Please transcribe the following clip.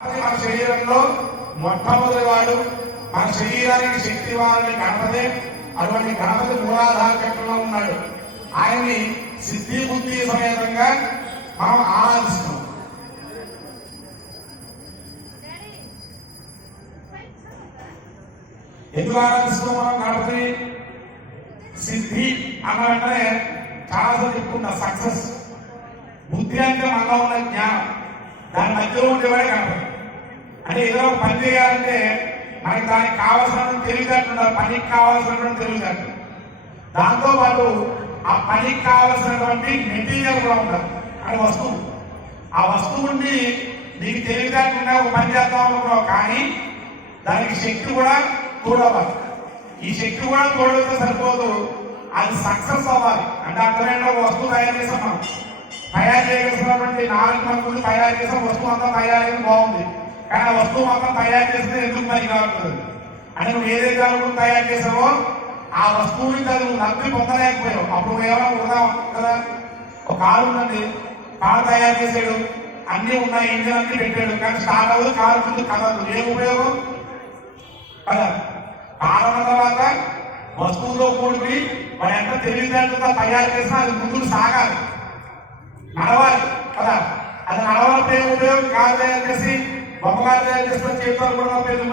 మన శరీరంలో మొట్టమొదటి వాడు మన శరీరానికి శక్తి వారిని గణపతి అటువంటి గణపతి మూలాధార చక్రంలో ఉన్నాడు. ఆయన్ని సిద్ధి బుద్ధి సమేతంగా మనం ఆరాధిస్తాం ఎందుకు ఆరాధిస్తున్నాం మనం గణపతి సిద్ధి అన్న వెంటనే చాలాసార్లు చెప్పుకుంటా సక్సెస్. బుద్ధి అంటే మనలో ఉన్న జ్ఞానం. దాని మధ్యలో ఉండేవాడే గణపతి. అంటే ఏదో పని చేయాలంటే మనకి దానికి కావాల్సిన తెలివితేటలు ఉండాలి పనికి కావాల్సినటువంటి తెలివితేటలు. దాంతో పాటు ఆ పనికి కావాల్సినటువంటి మెటీరియల్ కూడా ఉండాలి. అది వస్తువు. ఆ వస్తువుని నీకు తెలివితేటలున్నా ఒక పని చేద్దాం అనుకున్నావు కానీ దానికి శక్తి కూడా తోడవాలి ఈ శక్తి కూడా తోడితే సరిపోదు. అది సక్సెస్ అవ్వాలి. అంటే అర్థమైన వస్తువు తయారు చేసాం మనం. తయారు చేయవలసినటువంటి నాలుగు మంది తయారు చేసిన వస్తువు అంతా తయారు బాగుంది. కానీ ఆ వస్తువు మాత్రం తయారు చేస్తే ఎందుకు పని కావట్లేదు అంటే నువ్వు ఏదైతే అనుకుని తయారు చేసావో ఆ వస్తువుని కాదు నువ్వు నమ్మి పొందలేకపోయావు. అప్పుడు నువ్వు ఏమైనా వృధా కదా. ఒక కారు ఉందండి కారు తయారు చేసాడు. అన్ని ఉన్నాయి. ఇంజన్ అన్ని పెట్టాడు. కానీ స్టార్ట్ అవ్వదు కారు ముందు కదలదు. ఏం ఉపయోగం? కదా. కారు అన్న తర్వాత వస్తువులో కూడి వాడు ఎంత తెలివితేటలతో తయారు చేసినా అది ముందుకు సాగాలి. నడవాలి. కదా. అది నడవాలంటే ఉపయోగం? కారు తయారు చేసి బొమ్మగారు తయారు చేస్తే చేతులు కూడా పేరు